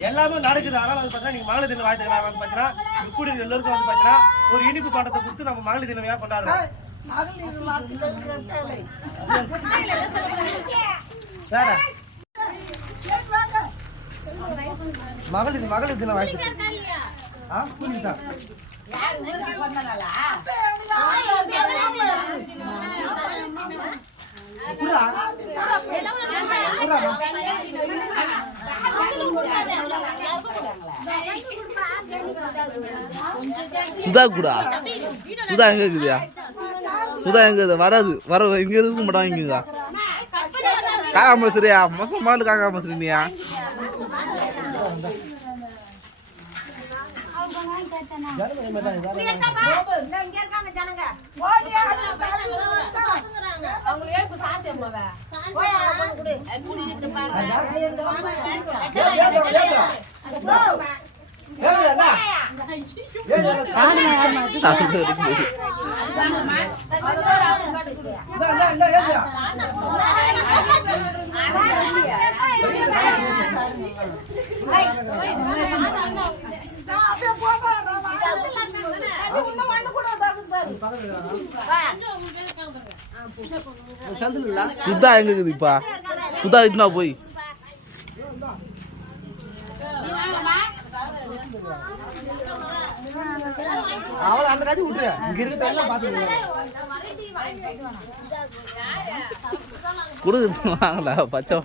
எல்லாமே நடக்குது. அதனால வந்து பார்த்தீங்கன்னா நீங்க மகளிர் தின வாழ்த்துக்கள் வந்து பார்த்தீங்கன்னா கூடிய எல்லோருக்கும் வந்து பார்த்தீங்கன்னா ஒரு இனிப்பு பண்டத்தை கொடுத்து நம்ம மகளிர் தினமையாக கொண்டாடுறோம். வேற மகளிர் தின வாழ்த்து புரியுதான் சுதா கூட சுதா எங்க இருக்குதுயா? சுதா எங்க வராது வர இங்க இருக்க மாட்டான். இங்க காக்காம சரியா மோசம் மாடு காக்காம சரியா? சுதா எங்க இருக்குதுப்பா? சுதா இட்டுனா போய் அவளை அந்த காட்சி விட்டுரு. இங்க இருக்கிறதெல்லாம் பாத்துக்கோங்க. கொடுக்குது வாங்கல பச்சை